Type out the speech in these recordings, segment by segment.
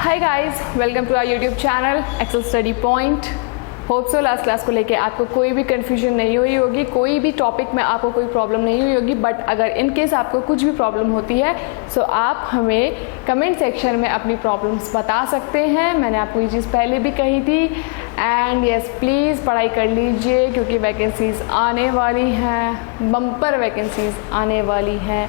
Hi guys, welcome to our YouTube channel Excel study point. Hope so last class को लेके आपको कोई भी कन्फ्यूजन नहीं हुई होगी, कोई भी टॉपिक में आपको कोई प्रॉब्लम नहीं हुई होगी। बट अगर इन केस आपको कुछ भी प्रॉब्लम होती है सो आप हमें कमेंट सेक्शन में अपनी प्रॉब्लम्स बता सकते हैं। मैंने आपको ये चीज़ पहले भी कही थी। एंड यस, प्लीज़ पढ़ाई कर लीजिए क्योंकि वैकेंसीज़ आने वाली हैं, बम्पर वैकेंसीज़ आने वाली हैं।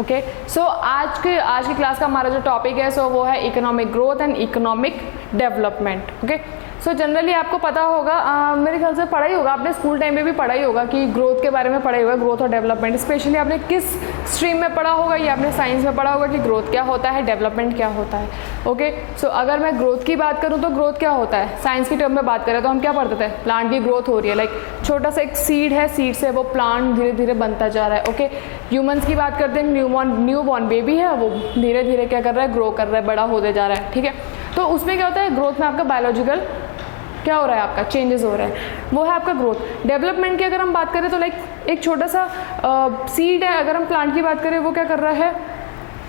ओके, सो आज की क्लास का हमारा जो टॉपिक है सो वो है economic growth and economic development. Okay, so generally आपको पता होगा, मेरे ख्याल से पढ़ा ही होगा, आपने स्कूल टाइम में भी पढ़ा ही होगा कि ग्रोथ के बारे में पढ़ा ही होगा, ग्रोथ और डेवलपमेंट। स्पेशली आपने किस स्ट्रीम में पढ़ा होगा, या आपने साइंस में पढ़ा होगा कि ग्रोथ क्या होता है, डेवलपमेंट क्या होता है। ओके, सो अगर मैं ग्रोथ की बात करूँ तो ग्रोथ क्या होता है, साइंस की टर्म में बात करें तो हम क्या पढ़ते थे, प्लांट की ग्रोथ हो रही है। लाइक छोटा सा एक सीड है, सीड से वो प्लांट धीरे धीरे बनता जा रहा है। ओके, ह्यूमंस की बात करते हैं, न्यू बॉर्न बेबी है, वो धीरे धीरे क्या कर रहा है, ग्रो कर रहा है, बड़ा होते जा रहा है। ठीक है, तो उसमें क्या होता है, ग्रोथ में आपका बायोलॉजिकल क्या हो रहा है, आपका चेंजेस हो रहा है, वो है आपका ग्रोथ। डेवलपमेंट की अगर हम बात करें तो लाइक एक छोटा सा सीड है, अगर हम प्लांट की बात करें वो क्या कर रहा है,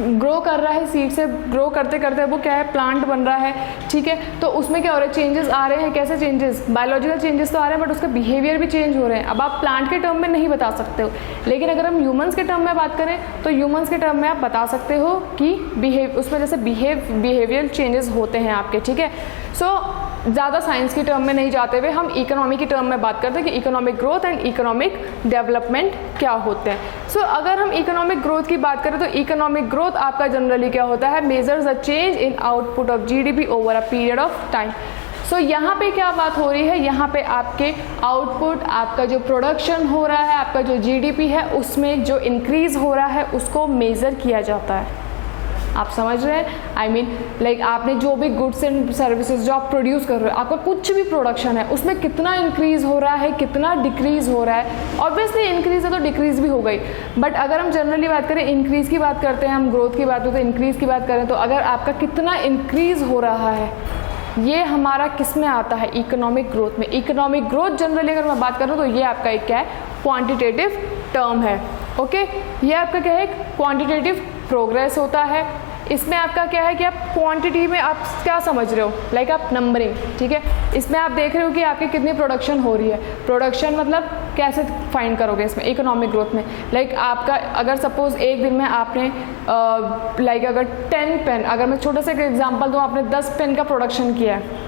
ग्रो कर रहा है, सीड से ग्रो करते करते वो क्या है, प्लांट बन रहा है। ठीक है, तो उसमें क्या हो रहा है, चेंजेस आ रहे हैं। कैसे चेंजेस, बायोलॉजिकल चेंजेस तो आ रहे हैं बट उसका बिहेवियर भी चेंज हो रहे हैं। अब आप प्लांट के टर्म में नहीं बता सकते हो, लेकिन अगर हम ह्यूमंस के टर्म में बात करें तो ह्यूमंस के टर्म में आप बता सकते हो कि उसमें जैसे बिहेवियर चेंजेस होते हैं आपके। ठीक है, सो ज़्यादा साइंस की टर्म में नहीं जाते हुए हम इकोनॉमी की टर्म में बात करते हैं कि economic growth and economic development क्या होते हैं। सो अगर हम इकोनॉमिक ग्रोथ की बात करें तो इकोनॉमिक ग्रोथ आपका जनरली क्या होता है, measures the change in output of GDP over a period of time. So यहाँ पे क्या बात हो रही है, यहाँ पे आपके आउटपुट, आपका जो प्रोडक्शन हो रहा है, आपका जो जीडीपी है उसमें जो इंक्रीज हो रहा है उसको मेज़र किया जाता है। आप समझ रहे हैं, आई मीन लाइक आपने जो भी गुड्स एंड सर्विसेज जो आप प्रोड्यूस कर रहे हो, आपका कुछ भी प्रोडक्शन है उसमें कितना इंक्रीज हो रहा है, कितना डिक्रीज हो रहा है। ऑब्वियसली इंक्रीज है तो डिक्रीज भी हो गई, बट अगर हम जनरली बात करें, इंक्रीज की बात करते हैं, हम ग्रोथ की बात करते हैं, इंक्रीज की बात करें तो अगर आपका कितना इंक्रीज हो रहा है ये हमारा किस में आता है, इकोनॉमिक ग्रोथ में। इकोनॉमिक ग्रोथ जनरली अगर मैं बात करूँ तो ये आपका एक क्या है, क्वांटिटेटिव टर्म है। ओके, ये आपका क्या है, क्वांटिटेटिव प्रोग्रेस होता है। इसमें आपका क्या है कि आप क्वांटिटी में आप क्या समझ रहे हो, लाइक आप नंबरिंग। ठीक है, इसमें आप देख रहे हो कि आपकी कितनी प्रोडक्शन हो रही है। प्रोडक्शन मतलब कैसे फाइंड करोगे इसमें, इकोनॉमिक ग्रोथ में। लाइक आपका अगर सपोज एक दिन में आपने लाइक अगर 10 पेन, अगर मैं छोटा सा एक एग्जांपल दूँ, आपने 10 पेन का प्रोडक्शन किया है,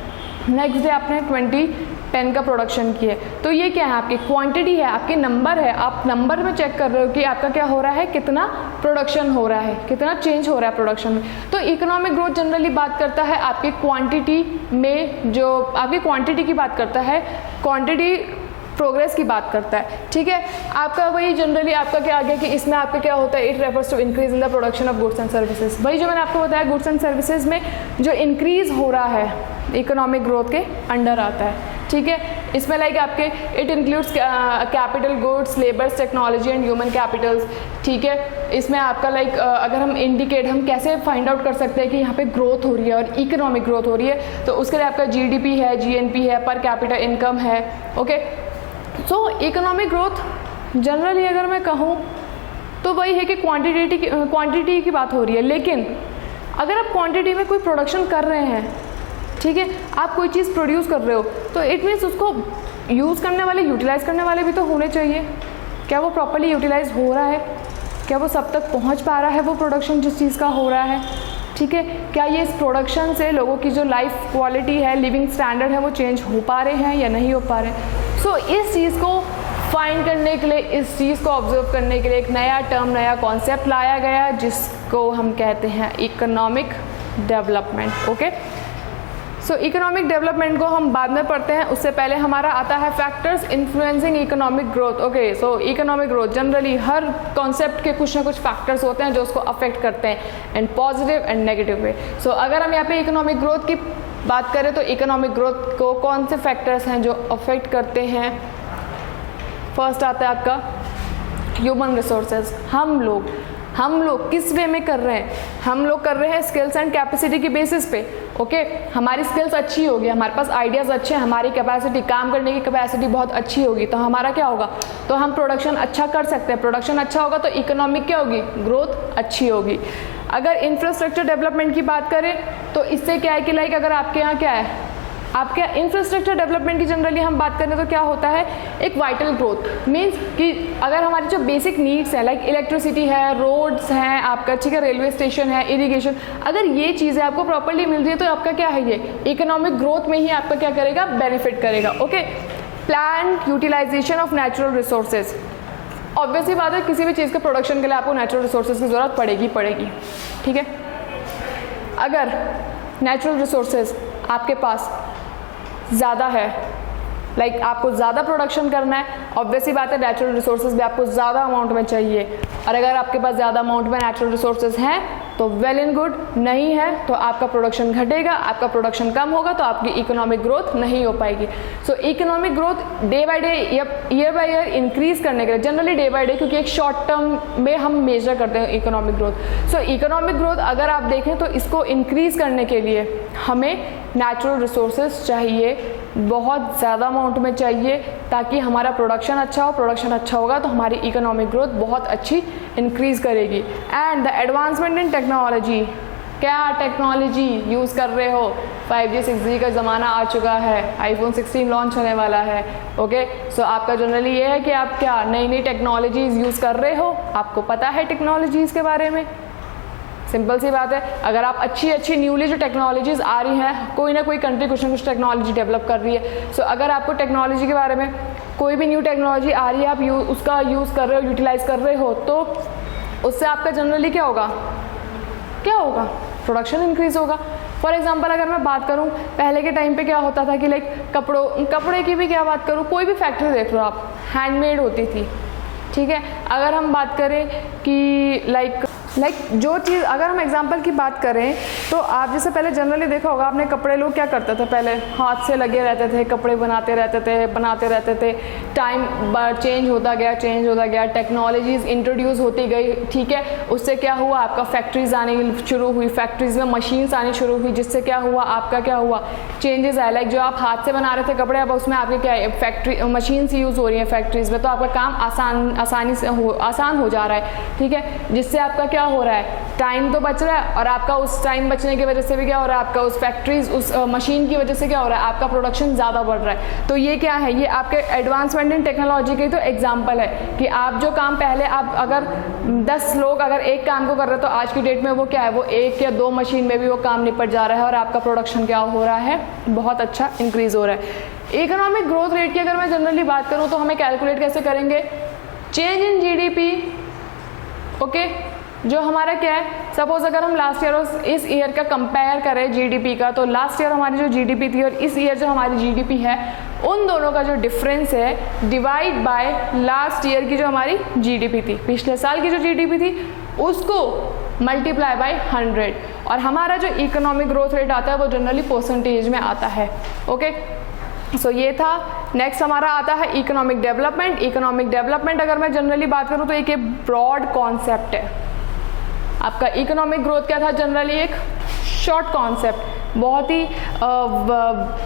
नेक्स्ट डे आपने 20 पेन का प्रोडक्शन किया है, तो ये क्या है, आपकी क्वांटिटी है, आपके नंबर है। आप नंबर में चेक कर रहे हो कि आपका क्या हो रहा है, कितना प्रोडक्शन हो रहा है, कितना चेंज हो रहा है प्रोडक्शन में। तो इकोनॉमिक ग्रोथ जनरली बात करता है आपकी क्वांटिटी में, जो आपकी क्वांटिटी की बात करता है, क्वांटिटी प्रोग्रेस की बात करता है। ठीक है, आपका वही जनरली आपका क्या आ गया कि इसमें आपका क्या होता है, it refers to increase in the production of goods and services. वही जो मैंने आपको बताया, गुड्स एंड सर्विसेज में जो इंक्रीज हो रहा है इकोनॉमिक ग्रोथ के अंडर आता है। ठीक है, इसमें लाइक आपके it includes capital goods, labours, technology and human Capitals. ठीक है, इसमें आपका लाइक अगर हम कैसे फाइंड आउट कर सकते हैं कि यहाँ पे ग्रोथ हो रही है और इकोनॉमिक ग्रोथ हो रही है, तो उसके लिए आपका जीडीपी है, जीएनपी है, पर कैपिटा इनकम है। Okay, so economic growth generally अगर मैं कहूँ तो वही है कि क्वांटिटी की बात हो रही है। लेकिन अगर आप क्वांटिटी में कोई प्रोडक्शन कर रहे हैं, ठीक है, आप कोई चीज़ प्रोड्यूस कर रहे हो, तो इट मीन्स उसको यूज़ करने वाले, यूटिलाइज करने वाले भी तो होने चाहिए। क्या वो प्रॉपर्ली यूटिलाइज हो रहा है, क्या वो सब तक पहुंच पा रहा है, वो प्रोडक्शन जिस चीज़ का हो रहा है। ठीक है, क्या ये इस प्रोडक्शन से लोगों की जो लाइफ क्वालिटी है, लिविंग स्टैंडर्ड है, वो चेंज हो पा रहे हैं या नहीं हो पा रहे हैं। सो इस चीज़ को फाइंड करने के लिए, इस चीज़ को ऑब्जर्व करने के लिए एक नया टर्म, नया कॉन्सेप्ट लाया गया जिसको हम कहते हैं economic development. Okay, so economic development को हम बाद में पढ़ते हैं, उससे पहले हमारा आता है factors influencing economic growth. Okay, so economic growth generally हर कॉन्सेप्ट के कुछ ना कुछ फैक्टर्स होते हैं जो उसको अफेक्ट करते हैं in positive and negative way. So अगर हम यहाँ पे इकोनॉमिक ग्रोथ की बात करें तो इकोनॉमिक ग्रोथ को कौन से फैक्टर्स हैं जो अफेक्ट करते हैं। फर्स्ट आता है आपका ह्यूमन रिसोर्सेज। हम लोग किस वे में कर रहे हैं, हम लोग कर रहे हैं स्किल्स एंड कैपेसिटी की बेसिस पे। ओके, हमारी स्किल्स अच्छी होगी, हमारे पास आइडियाज़ अच्छे हैं, हमारी कैपेसिटी, काम करने की कैपेसिटी बहुत अच्छी होगी, तो हमारा क्या होगा, तो हम प्रोडक्शन अच्छा कर सकते हैं। प्रोडक्शन अच्छा होगा तो इकोनॉमिक क्या होगी, ग्रोथ अच्छी होगी। अगर इंफ्रास्ट्रक्चर डेवलपमेंट की बात करें तो इससे क्या है कि लाइक अगर आपके यहाँ क्या है, आपके इंफ्रास्ट्रक्चर डेवलपमेंट की जनरली हम बात करें तो क्या होता है, एक वाइटल ग्रोथ मीन्स कि अगर हमारी जो बेसिक नीड्स हैं लाइक इलेक्ट्रिसिटी है, रोड्स हैं आपका, ठीक है, रेलवे स्टेशन है, इरिगेशन, अगर ये चीज़ें आपको प्रॉपर्ली मिल रही है तो आपका क्या है, ये इकोनॉमिक ग्रोथ में ही आपका क्या करेगा, बेनिफिट करेगा। Okay, plan utilization of natural resources, obviously बात है किसी भी चीज़ के प्रोडक्शन के लिए आपको नेचुरल रिसोर्सेज की ज़रूरत पड़ेगी, ठीक है। अगर नेचुरल रिसोर्सेज आपके पास ज़्यादा है, लाइक आपको ज़्यादा प्रोडक्शन करना है, ऑब्वियसली बात है नेचुरल रिसोर्सेज भी आपको ज़्यादा अमाउंट में चाहिए, और अगर आपके पास ज़्यादा अमाउंट में नेचुरल रिसोर्सेज हैं तो वेल एंड गुड, नहीं है तो आपका प्रोडक्शन घटेगा, आपका प्रोडक्शन कम होगा तो आपकी इकोनॉमिक ग्रोथ नहीं हो पाएगी। सो economic growth day by day, year by year increase करने के लिए, जनरली डे बाय डे, क्योंकि एक शॉर्ट टर्म में हम मेजर करते हैं इकोनॉमिक ग्रोथ। सो इकोनॉमिक ग्रोथ अगर आप देखें तो इसको इंक्रीज करने के लिए हमें नेचुरल रिसोर्सेज चाहिए, बहुत ज़्यादा अमाउंट में चाहिए, ताकि हमारा प्रोडक्शन अच्छा हो, प्रोडक्शन अच्छा होगा तो हमारी इकोनॉमिक ग्रोथ बहुत अच्छी इंक्रीज करेगी। And the advancement in technology, क्या टेक्नोलॉजी यूज़ कर रहे हो, 5G 6G का ज़माना आ चुका है, iPhone 16 लॉन्च होने वाला है। ओके, सो आपका जनरली ये है कि आप क्या नई नई टेक्नोलॉजीज़ यूज़ कर रहे हो, आपको पता है टेक्नोलॉजीज़ के बारे में, सिंपल सी बात है। अगर आप अच्छी न्यूली जो टेक्नोलॉजीज़ आ रही हैं, कोई ना कोई कंट्री कुछ ना कुछ टेक्नोलॉजी डेवलप कर रही है, सो अगर आपको टेक्नोलॉजी के बारे में कोई भी न्यू टेक्नोलॉजी आ रही है, आप उसका यूज़ कर रहे हो, यूटिलाइज़ कर रहे हो, तो उससे आपका जनरली क्या होगा, प्रोडक्शन इंक्रीज़ होगा। फॉर एग्जांपल अगर मैं बात करूं, पहले के टाइम पे क्या होता था कि लाइक कपड़े की भी क्या बात करूं, कोई भी फैक्ट्री देख लो आप, हैंडमेड होती थी, ठीक है। अगर हम बात करें कि लाइक जो चीज़, अगर हम एग्जांपल की बात करें तो आप जैसे पहले जनरली देखा होगा आपने, कपड़े लोग क्या करते थे, पहले हाथ से लगे रहते थे, कपड़े बनाते रहते थे, टाइम चेंज होता गया, टेक्नोलॉजीज़ इंट्रोड्यूस होती गई, ठीक है। उससे क्या हुआ, आपका फैक्ट्रीज आने शुरू हुई, फैक्ट्रीज में मशीन्स आनी शुरू हुई, जिससे क्या हुआ चेंजेस आए। लाइक जो आप हाथ से बना रहे थे कपड़े, अब उसमें आपके क्या है, फैक्ट्री मशीन्स यूज़ हो रही हैं फैक्ट्रीज में, तो आपका काम आसान हो जा रहा है, ठीक है। जिससे आपका क्या हो रहा है, टाइम तो बच रहा है, और आपका उस टाइम बचने की वजह से भी क्या हो रहा है, आपका उस फैक्ट्रीज उस मशीन की वजह से क्या हो रहा है, आपका प्रोडक्शन ज़्यादा बढ़ रहा है। तो ये क्या है, ये आपके एडवांसमेंट इन टेक्नोलॉजी की तो एग्जांपल है कि आप जो काम पहले आप अगर 10 लोग अगर एक काम को कर रहे हैं, तो आज की डेट में वो क्या है, वो 1 या 2 मशीन में भी वो काम निपट जा रहा है, और आपका प्रोडक्शन क्या हो रहा है, बहुत अच्छा इंक्रीज़ हो रहा है। इकोनॉमिक ग्रोथ रेट की अगर मैं जनरली बात करूँ तो हमें कैलकुलेट कैसे करेंगे, चेंज इन GDP, ओके, जो हमारा क्या है, सपोज अगर हम लास्ट ईयर और इस ईयर का कंपेयर करें GDP का, तो लास्ट ईयर हमारी जो GDP थी और इस ईयर जो हमारी GDP है, उन दोनों का जो डिफरेंस है डिवाइड बाय लास्ट ईयर की जो हमारी GDP थी, पिछले साल की जो GDP थी, उसको मल्टीप्लाई बाय 100, और हमारा जो इकोनॉमिक ग्रोथ रेट आता है वो जनरली परसेंटेज में आता है। ओके, सो ये था। नेक्स्ट हमारा आता है इकोनॉमिक डेवलपमेंट। इकोनॉमिक डेवलपमेंट अगर मैं जनरली बात करूँ तो एक ब्रॉड कॉन्सेप्ट है। आपका इकोनॉमिक ग्रोथ क्या था, जनरली एक शॉर्ट कॉन्सेप्ट, बहुत ही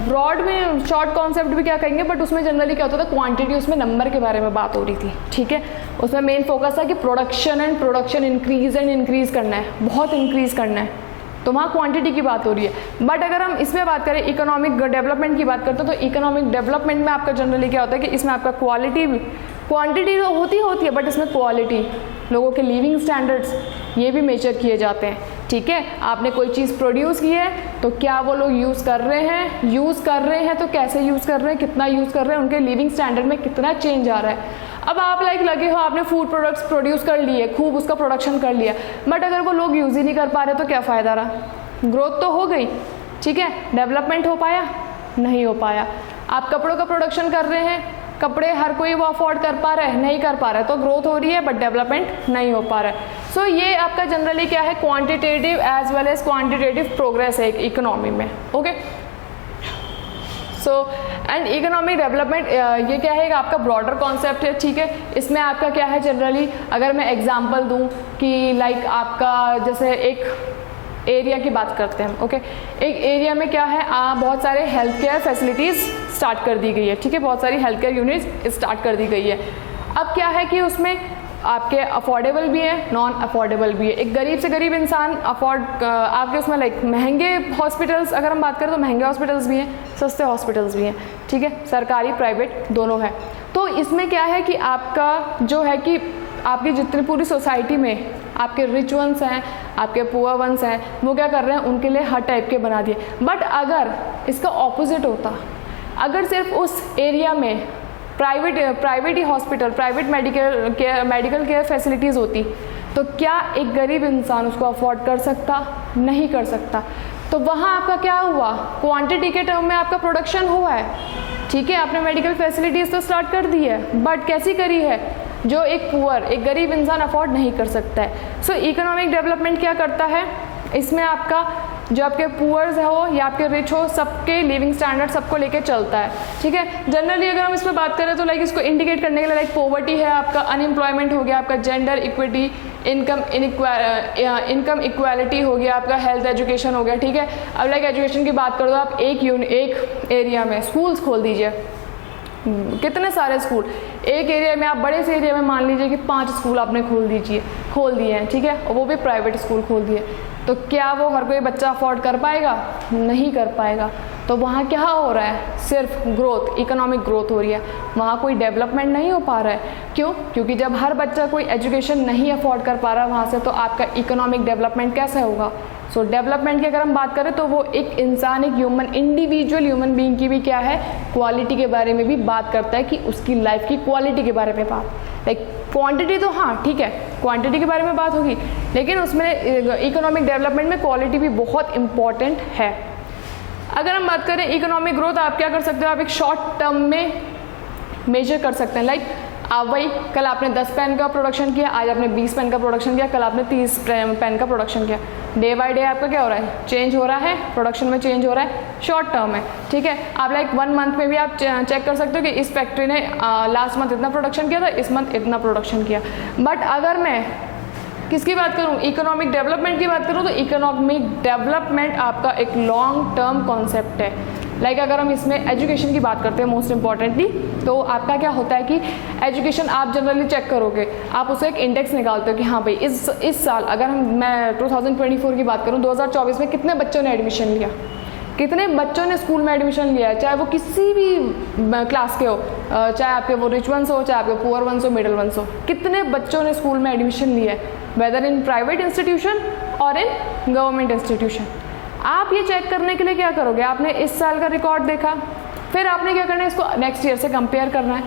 ब्रॉड में शॉर्ट कॉन्सेप्ट भी क्या कहेंगे, बट उसमें जनरली क्या होता था, क्वांटिटी, उसमें नंबर के बारे में बात हो रही थी, ठीक है। उसमें मेन फोकस था कि प्रोडक्शन इंक्रीज करना है, बहुत इंक्रीज करना है, तो वहाँ क्वांटिटी की बात हो रही है। बट अगर हम इसमें बात करें इकोनॉमिक डेवलपमेंट की बात करते हैं, तो इकोनॉमिक डेवलपमेंट में आपका जनरली क्या होता है कि इसमें आपका क्वांटिटी तो होती है, बट इसमें क्वालिटी, लोगों के लिविंग स्टैंडर्ड्स, ये भी मेजर किए जाते हैं, ठीक है। आपने कोई चीज़ प्रोड्यूस की है तो क्या वो लोग यूज़ कर रहे हैं तो कैसे यूज़ कर रहे हैं, कितना यूज़ कर रहे हैं, उनके लिविंग स्टैंडर्ड में कितना चेंज आ रहा है। अब आप लगे हो, आपने फूड प्रोडक्ट्स प्रोड्यूस कर लिए, खूब उसका प्रोडक्शन कर लिया, बट अगर वो लोग यूज़ ही नहीं कर पा रहे तो क्या फ़ायदा रहा, ग्रोथ तो हो गई, ठीक है, डेवलपमेंट हो पाया, नहीं हो पाया। आप कपड़ों का प्रोडक्शन कर रहे हैं, कपड़े हर कोई वो अफोर्ड कर पा रहा है, नहीं कर पा रहा है, तो ग्रोथ हो रही है बट डेवलपमेंट नहीं हो पा रहा है। सो ये आपका जनरली क्या है, quantitative as well as quantitative progress है इकोनॉमी में। Okay, so and economic development ये क्या है, आपका ब्रॉडर कॉन्सेप्ट है, ठीक है। इसमें आपका क्या है, जनरली अगर मैं एग्जांपल दूं कि लाइक आपका जैसे एक एरिया की बात करते हैं, ओके, एक एरिया में क्या है, बहुत सारे हेल्थ केयर फैसिलिटीज़ स्टार्ट कर दी गई है, ठीक है, बहुत सारी हेल्थ केयर यूनिट्स स्टार्ट कर दी गई है। अब क्या है कि उसमें आपके अफोर्डेबल भी है, नॉन अफोर्डेबल भी है। एक गरीब से गरीब इंसान अफोर्ड आपके उसमें लाइक महंगे हॉस्पिटल्स अगर हम बात करें तो महंगे हॉस्पिटल्स भी हैं, सस्ते हॉस्पिटल्स भी हैं, ठीक है, सरकारी प्राइवेट दोनों है। तो इसमें क्या है कि आपका जो है कि आपकी जितनी पूरी सोसाइटी में आपके रिच वंस हैं, आपके पुअर वंस हैं, वो क्या कर रहे हैं, उनके लिए हर टाइप के बना दिए। बट अगर इसका ऑपोजिट होता, अगर सिर्फ उस एरिया में प्राइवेट ही hospital, private medical care facilities होती, तो क्या एक गरीब इंसान उसको अफोर्ड कर सकता? नहीं कर सकता। तो वहाँ आपका क्या हुआ, क्वांटिटी के टर्म में आपका प्रोडक्शन हुआ है, ठीक है, आपने मेडिकल फैसिलिटीज़ तो स्टार्ट कर दी है, बट कैसी करी है, जो एक पुअर, एक गरीब इंसान अफोर्ड नहीं कर सकता है। सो इकोनॉमिक डेवलपमेंट क्या करता है, इसमें आपका जो आपके पुअर्स हो या आपके रिच हो, सबके लिविंग स्टैंडर्ड सबको लेके चलता है, ठीक है। जनरली अगर हम इस पर बात करें तो लाइक इसको इंडिकेट करने के लिए लाइक पॉवर्टी है आपका, अनएम्प्लॉयमेंट हो गया आपका, जेंडर इक्विटी, इनकम इक्वालिटी हो गया आपका, हेल्थ एजुकेशन हो गया, ठीक है। अब लाइक एजुकेशन की बात करो तो आप एक एरिया में स्कूल्स खोल दीजिए, कितने सारे स्कूल एक एरिया में, आप बड़े से एरिया में मान लीजिए कि 5 स्कूल आपने खोल दिए हैं, ठीक है, और वो भी प्राइवेट स्कूल खोल दिए, तो क्या वो हर कोई बच्चा अफोर्ड कर पाएगा? नहीं कर पाएगा। तो वहाँ क्या हो रहा है, सिर्फ ग्रोथ, इकोनॉमिक ग्रोथ हो रही है, वहाँ कोई डेवलपमेंट नहीं हो पा रहा है। क्यों? क्योंकि जब हर बच्चा कोई एजुकेशन नहीं अफोर्ड कर पा रहा वहाँ से, तो आपका इकोनॉमिक डेवलपमेंट कैसे होगा? सो डेवलपमेंट की अगर हम बात करें तो वो एक इंसान, एक ह्यूमन, इंडिविजुअल ह्यूमन बीइंग की भी क्या है, क्वालिटी के बारे में भी बात करता है, कि उसकी लाइफ की क्वालिटी के बारे में बात, लाइक क्वांटिटी तो हाँ ठीक है, क्वांटिटी के बारे में बात होगी, लेकिन उसमें इकोनॉमिक डेवलपमेंट में क्वालिटी भी बहुत इंपॉर्टेंट है। अगर हम बात करें इकोनॉमिक ग्रोथ, आप क्या कर सकते हो, आप एक शॉर्ट टर्म में मेजर कर सकते हैं। लाइक आप वही, कल आपने 10 पेन का प्रोडक्शन किया, आज आपने 20 पेन का प्रोडक्शन किया, कल आपने 30 पेन का प्रोडक्शन किया, डे बाय डे आपका क्या हो रहा है, चेंज हो रहा है, प्रोडक्शन में चेंज हो रहा है, शॉर्ट टर्म है, ठीक है। आप लाइक 1 मंथ में भी आप चेक कर सकते हो कि इस फैक्ट्री ने लास्ट मंथ इतना प्रोडक्शन किया था, इस मंथ इतना प्रोडक्शन किया। बट अगर मैं किसकी बात करूँ, इकोनॉमिक डेवलपमेंट की बात करूँ, तो इकोनॉमिक डेवलपमेंट आपका एक लॉन्ग टर्म कॉन्सेप्ट है। लाइक अगर हम इसमें एजुकेशन की बात करते हैं मोस्ट इम्पॉर्टेंटली, तो आपका क्या होता है कि एजुकेशन आप जनरली चेक करोगे, आप उसे एक इंडेक्स निकालते हो कि हाँ भाई इस साल, अगर मैं 2024 की बात करूँ, 2024 में कितने बच्चों ने एडमिशन लिया, कितने बच्चों ने स्कूल में एडमिशन लिया है, चाहे वो किसी भी क्लास के हो, चाहे आपके वो रिच वंस हो, चाहे आपके पुअर वंस हो, मिडिल वंस हो, कितने बच्चों ने स्कूल में एडमिशन लिया है, वेदर इन प्राइवेट इंस्टीट्यूशन और इन गवर्नमेंट इंस्टीट्यूशन। आप ये चेक करने के लिए क्या करोगे, आपने इस साल का रिकॉर्ड देखा, फिर आपने क्या करना है, इसको नेक्स्ट ईयर से कंपेयर करना है।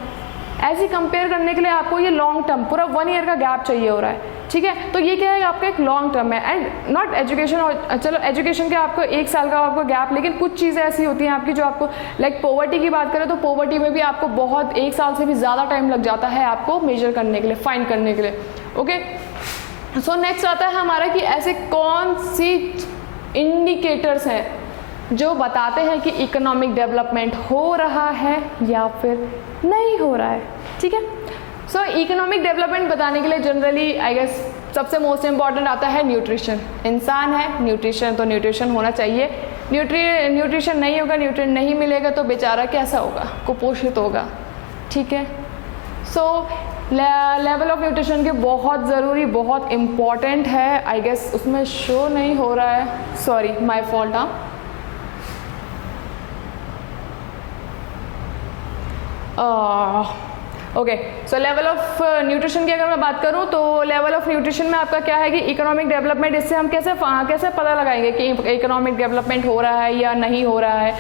ऐसे कंपेयर करने के लिए आपको ये लॉन्ग टर्म, पूरा 1 ईयर का गैप चाहिए हो रहा है, ठीक है। तो ये क्या है, आपका एक लॉन्ग टर्म है, एंड नॉट एजुकेशन, और चलो एजुकेशन के आपको 1 साल का आपको गैप, लेकिन कुछ चीज़ें ऐसी होती हैं आपकी जो आपको, लाइक पॉवर्टी की बात करें तो पॉवर्टी में भी आपको बहुत 1 साल से भी ज़्यादा टाइम लग जाता है आपको मेजर करने के लिए, फाइंड करने के लिए, ओके। सो नेक्स्ट आता है हमारा कि ऐसे कौन सी इंडिकेटर्स हैं जो बताते हैं कि इकोनॉमिक डेवलपमेंट हो रहा है या फिर नहीं हो रहा है, ठीक है। सो इकोनॉमिक डेवलपमेंट बताने के लिए जनरली आई गेस सबसे मोस्ट इम्पॉर्टेंट आता है न्यूट्रिशन। इंसान है, न्यूट्रिशन, तो न्यूट्रिशन होना चाहिए। न्यूट्रिशन नहीं होगा, न्यूट्रिएंट नहीं मिलेगा तो बेचारा कैसा होगा, कुपोषित होगा, ठीक है। सो लेवल ऑफ न्यूट्रिशन के बहुत ज़रूरी, बहुत इम्पॉर्टेंट है। आई गेस उसमें शो नहीं हो रहा है, sorry my fault. Okay, so level of nutrition की अगर मैं बात करूं तो लेवल ऑफ न्यूट्रिशन में आपका क्या है कि इकोनॉमिक डेवलपमेंट, इससे हम कैसे पता लगाएंगे कि इकोनॉमिक डेवलपमेंट हो रहा है या नहीं हो रहा है।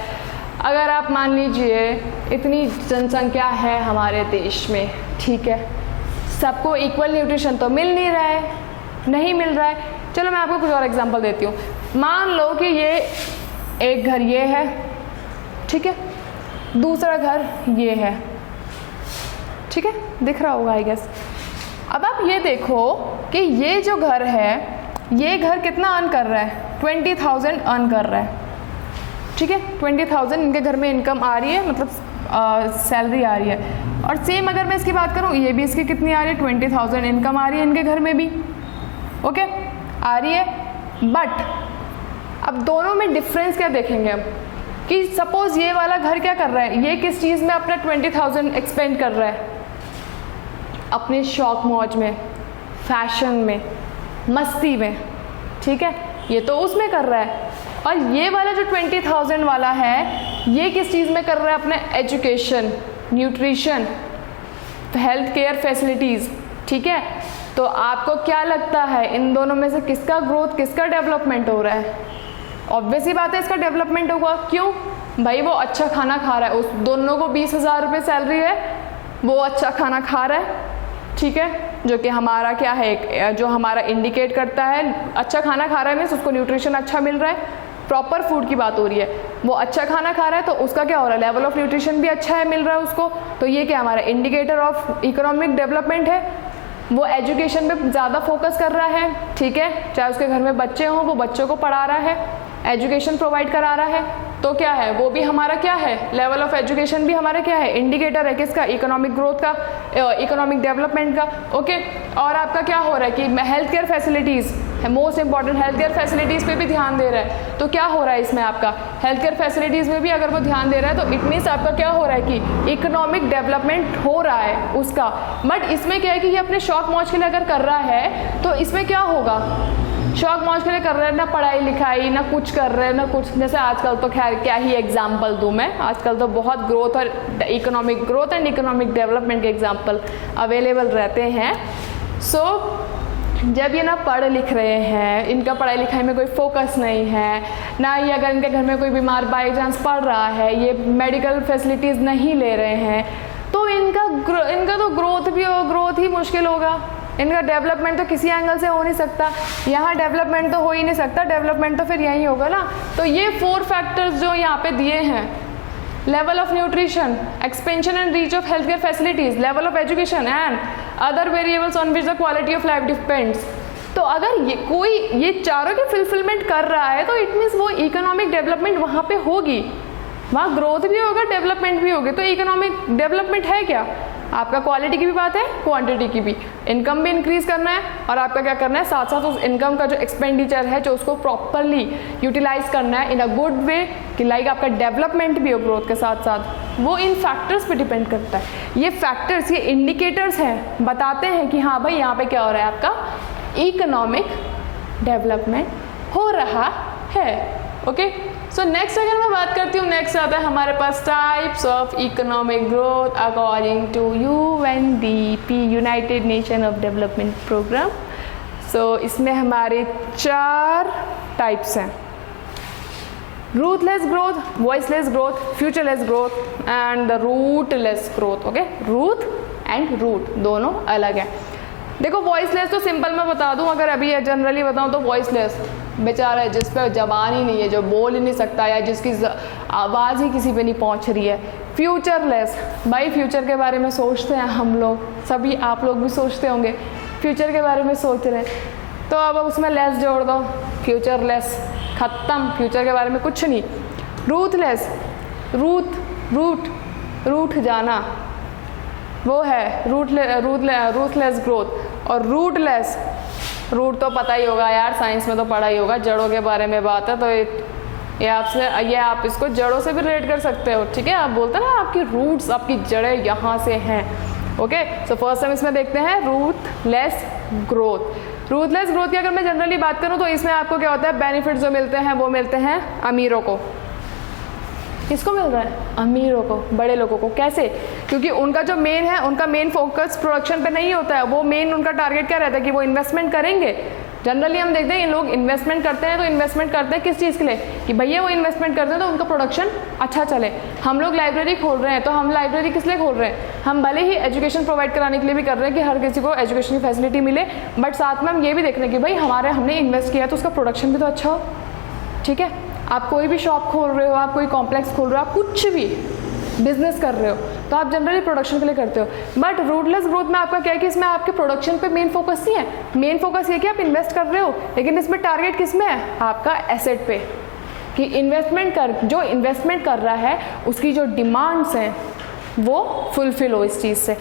अगर आप मान लीजिए इतनी जनसंख्या है हमारे देश में, ठीक है, सबको इक्वल न्यूट्रिशन तो मिल नहीं रहा है, नहीं मिल रहा है। चलो मैं आपको कुछ और एग्जांपल देती हूँ। मान लो कि ये एक घर ये है, ठीक है, दूसरा घर ये है, ठीक है, दिख रहा होगा आई गेस। अब आप ये देखो कि ये जो घर है, ये घर कितना अर्न कर रहा है, 20,000 अर्न कर रहा है, ठीक है, 20,000 इनके घर में इनकम आ रही है, मतलब सैलरी आ रही है। और सेम अगर मैं इसकी बात करूँ, ये भी इसकी कितनी आ रही है, 20,000 इनकम आ रही है इनके घर में भी, ओके, आ रही है। बट अब दोनों में डिफरेंस क्या देखेंगे हम, कि सपोज ये वाला घर क्या कर रहा है, ये किस चीज़ में अपना 20,000 एक्सपेंड कर रहा है, अपने शौक मौज में, फैशन में, मस्ती में, ठीक है, ये तो उसमें कर रहा है। और ये वाला जो 20,000 वाला है ये किस चीज़ में कर रहा है? अपने education, nutrition, health care facilities, ठीक है। तो आपको क्या लगता है इन दोनों में से किसका ग्रोथ, किसका डेवलपमेंट हो रहा है? ऑब्वियस ही बात है इसका डेवलपमेंट होगा। क्यों भाई? वो अच्छा खाना खा रहा है, उस दोनों को 20,000 रुपये सैलरी है, वो अच्छा खाना खा रहा है, ठीक है, जो कि हमारा क्या है, जो हमारा इंडिकेट करता है अच्छा खाना खा रहा है मीन्स उसको न्यूट्रिशन अच्छा मिल रहा है, प्रॉपर फूड की बात हो रही है। वो अच्छा खाना खा रहा है तो उसका क्या हो रहा है? लेवल ऑफ न्यूट्रिशन भी अच्छा है, मिल रहा है उसको। तो ये क्या हमारा इंडिकेटर ऑफ इकोनॉमिक डेवलपमेंट है। वो एजुकेशन पे ज़्यादा फोकस कर रहा है, ठीक है, चाहे उसके घर में बच्चे हों, वो बच्चों को पढ़ा रहा है, एजुकेशन प्रोवाइड करा रहा है, तो क्या है वो भी हमारा क्या है? लेवल ऑफ एजुकेशन भी हमारा क्या है? इंडिकेटर है किसका? इकोनॉमिक ग्रोथ का, इकोनॉमिक डेवलपमेंट का, ओके। और आपका क्या हो रहा है कि हेल्थ केयर फैसिलिटीज़ है, most important, health care facilities पे भी ध्यान दे रहा है। तो क्या हो रहा है इसमें आपका? हेल्थ केयर फैसिलिटीज़ में भी अगर वो ध्यान दे रहा है तो इट मीन्स आपका क्या हो रहा है कि इकोनॉमिक डेवलपमेंट हो रहा है उसका। बट इसमें क्या है कि ये अपने शौक मौज के लिए अगर कर रहा है तो इसमें क्या होगा? शौक मौज के लिए कर रहे हैं, ना पढ़ाई लिखाई, ना कुछ कर रहे हैं, ना कुछ। जैसे आजकल तो खैर क्या ही एग्जाम्पल दूँ मैं, आजकल तो बहुत ग्रोथ और economic growth and economic development के एग्जाम्पल अवेलेबल रहते हैं। सो जब ये ना पढ़ लिख रहे हैं, इनका पढ़ाई लिखाई में कोई फोकस नहीं है, ना ही अगर इनके घर में कोई बीमार बाई चांस पड़ रहा है, ये मेडिकल फैसिलिटीज़ नहीं ले रहे हैं, तो इनका तो ग्रोथ ही मुश्किल होगा। इनका डेवलपमेंट तो किसी एंगल से हो नहीं सकता, यहाँ डेवलपमेंट तो हो ही नहीं सकता, डेवलपमेंट तो फिर यहीं होगा ना। तो ये 4 फैक्टर्स जो यहाँ पे दिए हैं, level of nutrition, expansion and reach of health care facilities, level of education and other variables on which the quality of life depends. तो अगर ये कोई ये चारों की फुलफिलमेंट कर रहा है तो इट मीन्स वो इकोनॉमिक डेवलपमेंट वहाँ पे होगी, वहाँ ग्रोथ भी होगा, डेवलपमेंट भी होगी। तो इकोनॉमिक डेवलपमेंट है क्या? आपका क्वालिटी की भी बात है, क्वांटिटी की भी, इनकम भी इंक्रीज करना है और आपका क्या करना है, साथ साथ उस इनकम का जो एक्सपेंडिचर है जो उसको प्रॉपरली यूटिलाइज करना है इन अ गुड वे कि लाइक आपका डेवलपमेंट भी हो ग्रोथ के साथ साथ। वो इन फैक्टर्स पे डिपेंड करता है। ये फैक्टर्स, ये इंडिकेटर्स हैं, बताते हैं कि हाँ भाई यहाँ पे क्या हो रहा है, आपका इकोनॉमिक डेवलपमेंट हो रहा है, ओके। सो नेक्स्ट अगर मैं बात करती हूँ, नेक्स्ट आता है हमारे पास types of economic growth according to UNDP, United Nation of Development Program. So इसमें हमारे 4 टाइप्स हैं, ruthless growth, voiceless growth, futureless growth and the rootless growth, okay. Ruth and root दोनों अलग हैं। देखो वॉइसलेस तो सिंपल मैं बता दूं, अगर अभी जनरली बताऊं तो वॉइसलेस बेचारा है जिस पे जबान ही नहीं है, जो बोल ही नहीं सकता या जिसकी आवाज़ ही किसी पे नहीं पहुंच रही है। फ्यूचरलेस, भाई फ्यूचर के बारे में सोचते हैं हम लोग, सभी आप लोग भी सोचते होंगे, फ्यूचर के बारे में सोच रहे हैं तो अब उसमें लेस जोड़ दो, फ्यूचरलेस ख़त्म, फ्यूचर के बारे में कुछ नहीं। रूथलेस, रूठ जाना, वो है रूथलेस ग्रोथ। और रूटलेस, रूट तो पता ही होगा यार, साइंस में तो पढ़ा ही होगा, जड़ों के बारे में बात है, तो ये आप इसको जड़ों से भी रिलेट कर सकते हो, ठीक है। आप बोलते हैं ना आपकी रूट्स, आपकी जड़ें यहाँ से हैं, ओके। सो फर्स्ट हम इसमें देखते हैं रूथलेस ग्रोथ। रूथलेस ग्रोथ की अगर मैं जनरली बात करूँ तो इसमें आपको क्या होता है, बेनिफिट्स जो मिलते हैं वो मिलते हैं अमीरों को। किसको मिल रहा है? अमीरों को, बड़े लोगों को। कैसे? क्योंकि उनका जो मेन है, उनका मेन फोकस प्रोडक्शन पे नहीं होता है, वो मेन उनका टारगेट क्या रहता है कि वो इन्वेस्टमेंट करेंगे। जनरली हम देखते हैं लोग इन्वेस्टमेंट करते हैं तो इन्वेस्टमेंट करते हैं किस चीज़ के लिए, कि भैया वो इन्वेस्टमेंट करते हैं तो उनका प्रोडक्शन अच्छा चले। हम लोग लाइब्रेरी खोल रहे हैं तो हम लाइब्रेरी किस लिए खोल रहे हैं, हम भले ही एजुकेशन प्रोवाइड कराने के लिए भी कर रहे हैं कि हर किसी को एजुकेशन की फैसिलिटी मिले, बट साथ में हम ये भी देख रहे हैं कि भाई हमने इन्वेस्ट किया तो उसका प्रोडक्शन भी तो अच्छा हो, ठीक है। आप कोई भी शॉप खोल रहे हो, आप कोई कॉम्प्लेक्स खोल रहे हो, आप कुछ भी बिजनेस कर रहे हो तो आप जनरली प्रोडक्शन के लिए करते हो। बट रूटलेस ग्रोथ में आपका क्या है कि इसमें आपके प्रोडक्शन पे मेन फोकस नहीं है, मेन फोकस ये कि आप इन्वेस्ट कर रहे हो, लेकिन इसमें टारगेट किस में है, आपका एसेट पे, कि जो इन्वेस्टमेंट कर रहा है उसकी जो डिमांड्स हैं वो फुलफिल हो इस चीज़ से।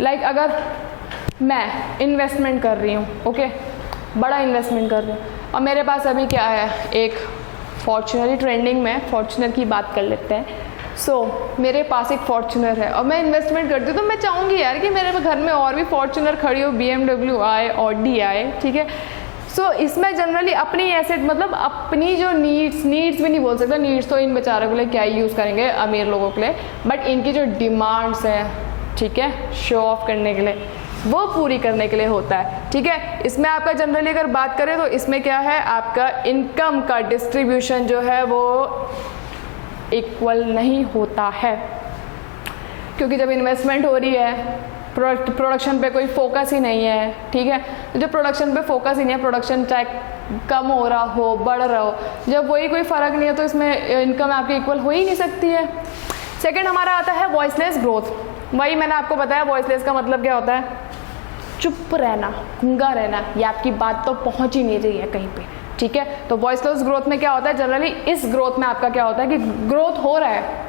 लाइक अगर मैं इन्वेस्टमेंट कर रही हूँ, ओके, बड़ा इन्वेस्टमेंट कर रही हूँ और मेरे पास अभी क्या है, एक फॉर्च्यूनर ट्रेंडिंग में, फॉर्च्यूनर की बात कर लेते हैं, मेरे पास एक फॉर्च्यूनर है और मैं इन्वेस्टमेंट करती हूँ, तो मैं चाहूँगी यार कि मेरे घर में और भी फॉर्च्यूनर खड़ी हो, BMW आए, ऑडी आए, ठीक है। इसमें जनरली अपनी एसेट, मतलब अपनी जो नीड्स भी नहीं बोल सकता, नीड्स तो इन बेचारों के लिए क्या ही यूज़ करेंगे अमीर लोगों के लिए, बट इनकी जो डिमांड्स हैं, ठीक है, शो ऑफ करने के लिए, वो पूरी करने के लिए होता है, ठीक है। इसमें आपका जनरली अगर बात करें तो इसमें क्या है, आपका इनकम का डिस्ट्रीब्यूशन जो है वो इक्वल नहीं होता है, क्योंकि जब इन्वेस्टमेंट हो रही है, प्रोडक्शन पे कोई फोकस ही नहीं है, ठीक है। तो जब प्रोडक्शन पे फोकस ही नहीं है, प्रोडक्शन चाहे कम हो रहा हो, बढ़ रहा हो, जब वही कोई फ़र्क नहीं है, तो इसमें इनकम आपकी इक्वल हो ही नहीं सकती है। सेकंड हमारा आता है वॉइसलेस ग्रोथ। वही मैंने आपको बताया, वॉइसलेस का मतलब क्या होता है, चुप रहना, गूंगा रहना, ये आपकी बात तो पहुंच ही नहीं रही है कहीं पे, ठीक है। तो वॉइसलेस ग्रोथ में क्या होता है, जनरली इस ग्रोथ में आपका क्या होता है कि ग्रोथ हो रहा है,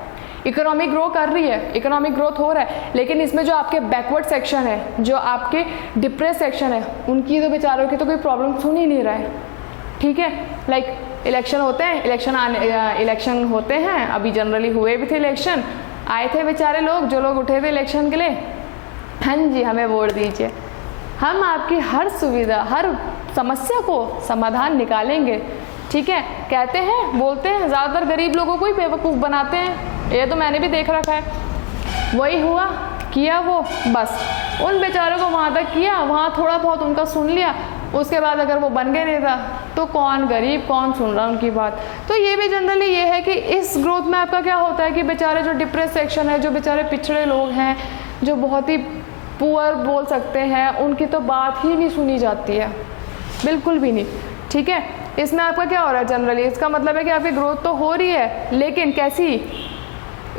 इकोनॉमी ग्रो कर रही है, इकोनॉमिक ग्रोथ हो रहा है, लेकिन इसमें जो आपके बैकवर्ड सेक्शन है, जो आपके डिप्रेस सेक्शन है, उनकी तो बेचारों की तो कोई प्रॉब्लम सुन ही नहीं रहा है, ठीक है। लाइक इलेक्शन होते हैं, इलेक्शन होते हैं, अभी जनरली हुए भी थे इलेक्शन, आए थे बेचारे लोग, जो लोग उठे थे इलेक्शन के लिए, हाँ जी हमें वोट दीजिए, हम आपकी हर सुविधा, हर समस्या को समाधान निकालेंगे, ठीक है, कहते हैं, बोलते हैं, ज़्यादातर गरीब लोगों को ही बेवकूफ़ बनाते हैं, ये तो मैंने भी देख रखा है। वही हुआ, किया वो, बस उन बेचारों को वहाँ तक किया, वहाँ थोड़ा बहुत उनका सुन लिया, उसके बाद अगर वो बन गए नेता तो कौन गरीब, कौन सुन रहा उनकी बात। तो ये भी जनरली ये है कि इस ग्रोथ में आपका क्या होता है कि बेचारे जो डिप्रेस सेक्शन है, जो बेचारे पिछड़े लोग हैं, जो बहुत ही पुअर बोल सकते हैं, उनकी तो बात ही नहीं सुनी जाती है, बिल्कुल भी नहीं, ठीक है। इसमें आपका क्या हो रहा है जनरली, इसका मतलब है कि आपकी ग्रोथ तो हो रही है, लेकिन कैसी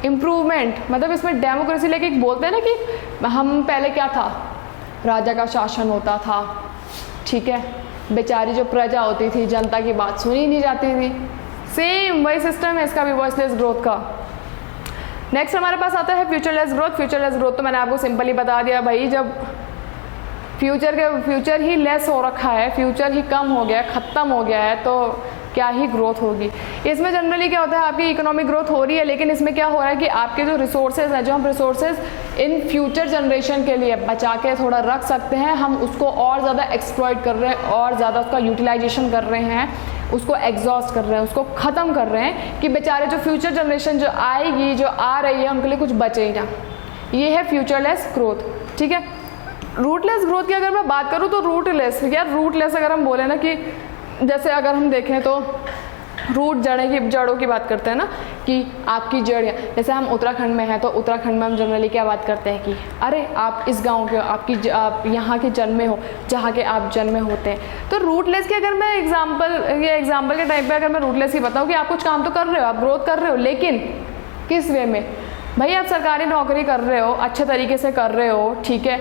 इम्प्रूवमेंट, मतलब इसमें डेमोक्रेसी लेके बोलते हैं ना कि हम पहले क्या था, राजा का शासन होता था, ठीक है, बेचारी जो प्रजा होती थी, जनता की बात सुनी नहीं जाती थी, सेम वही सिस्टम है इसका भी वॉइसलेस ग्रोथ का। नेक्स्ट हमारे पास आता है फ्यूचरलेस ग्रोथ। फ्यूचरलेस ग्रोथ तो मैंने आपको सिंपली बता दिया भाई, जब फ्यूचर ही लेस हो रखा है, फ्यूचर ही कम हो गया, ख़त्म हो गया है, तो क्या ही ग्रोथ होगी। इसमें जनरली क्या होता है, आपकी इकोनॉमिक ग्रोथ हो रही है, लेकिन इसमें क्या हो रहा है कि आपके जो रिसोर्सेज हैं, जो हम रिसोर्सेज इन फ्यूचर जनरेशन के लिए बचा के थोड़ा रख सकते हैं, हम उसको और ज़्यादा एक्सप्लॉइट कर रहे हैं, और ज़्यादा उसका यूटिलाइजेशन कर रहे हैं, उसको एग्जॉस्ट कर रहे हैं, उसको ख़त्म कर रहे हैं कि बेचारे जो फ्यूचर जनरेशन जो आएगी, जो आ रही है, उनके लिए कुछ बचे ही ना। ये है फ्यूचरलेस ग्रोथ, ठीक है। रूटलेस ग्रोथ की अगर मैं बात करूँ तो रूटलेस अगर हम बोले ना कि जैसे अगर हम देखें तो रूट जड़ों की बात करते हैं ना कि आपकी जड़, जैसे हम उत्तराखंड में हैं तो उत्तराखंड में हम जनरली क्या बात करते हैं कि अरे आप इस गांव के, आप यहाँ के जन्मे हो, जहाँ के आप जन्मे होते हैं। तो रूटलेस की अगर मैं एग्जाम्पल के टाइम पे अगर मैं रूटलेस ही बताऊँ कि आप कुछ काम तो कर रहे हो, आप ग्रोथ कर रहे हो, लेकिन किस वे में, भाई आप सरकारी नौकरी कर रहे हो, अच्छे तरीके से कर रहे हो, ठीक है,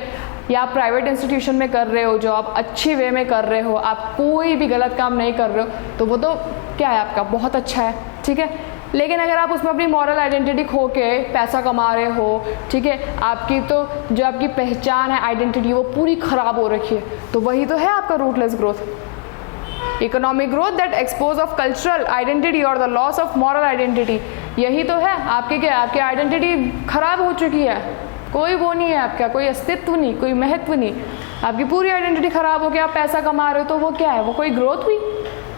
या आप प्राइवेट इंस्टीट्यूशन में कर रहे हो, जॉब अच्छी वे में कर रहे हो, आप कोई भी गलत काम नहीं कर रहे हो, तो वो तो क्या है आपका बहुत अच्छा है, ठीक है। लेकिन अगर आप उसमें अपनी मॉरल आइडेंटिटी खो के पैसा कमा रहे हो, ठीक है, आपकी तो जो आपकी पहचान है, आइडेंटिटी, वो पूरी ख़राब हो रखी है, तो वही तो है आपका rootless growth. Economic growth that expose of cultural identity और the loss of moral identity, यही तो है आपके क्या, आपकी आइडेंटिटी खराब हो चुकी है, कोई वो नहीं है आपका, कोई अस्तित्व नहीं, कोई महत्व नहीं, आपकी पूरी आइडेंटिटी खराब हो गया, आप पैसा कमा रहे हो, तो वो क्या है, वो कोई ग्रोथ हुई,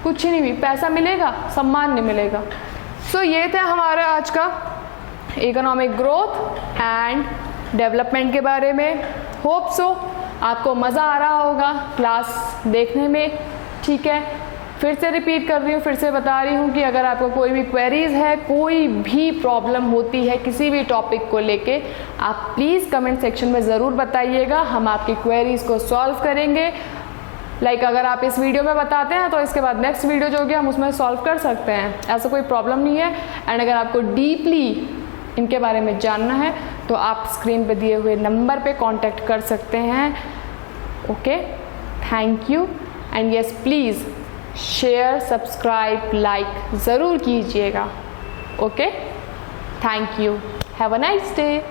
कुछ नहीं हुई, पैसा मिलेगा, सम्मान नहीं मिलेगा। सो ये था हमारा आज का इकोनॉमिक ग्रोथ एंड डेवलपमेंट के बारे में। होप सो आपको मज़ा आ रहा होगा क्लास देखने में, ठीक है। फिर से रिपीट कर रही हूँ, फिर से बता रही हूँ कि अगर आपको कोई भी क्वेरीज है, कोई भी प्रॉब्लम होती है किसी भी टॉपिक को लेके, आप प्लीज़ कमेंट सेक्शन में ज़रूर बताइएगा, हम आपकी क्वेरीज को सॉल्व करेंगे। अगर आप इस वीडियो में बताते हैं तो इसके बाद नेक्स्ट वीडियो जो होगी हम उसमें सॉल्व कर सकते हैं, ऐसा कोई प्रॉब्लम नहीं है। एंड अगर आपको डीपली इनके बारे में जानना है तो आप स्क्रीन पे दिए हुए नंबर पे कांटेक्ट कर सकते हैं। Okay, thank you and yes please share, subscribe, like ज़रूर कीजिएगा। Okay, thank you, have a nice day.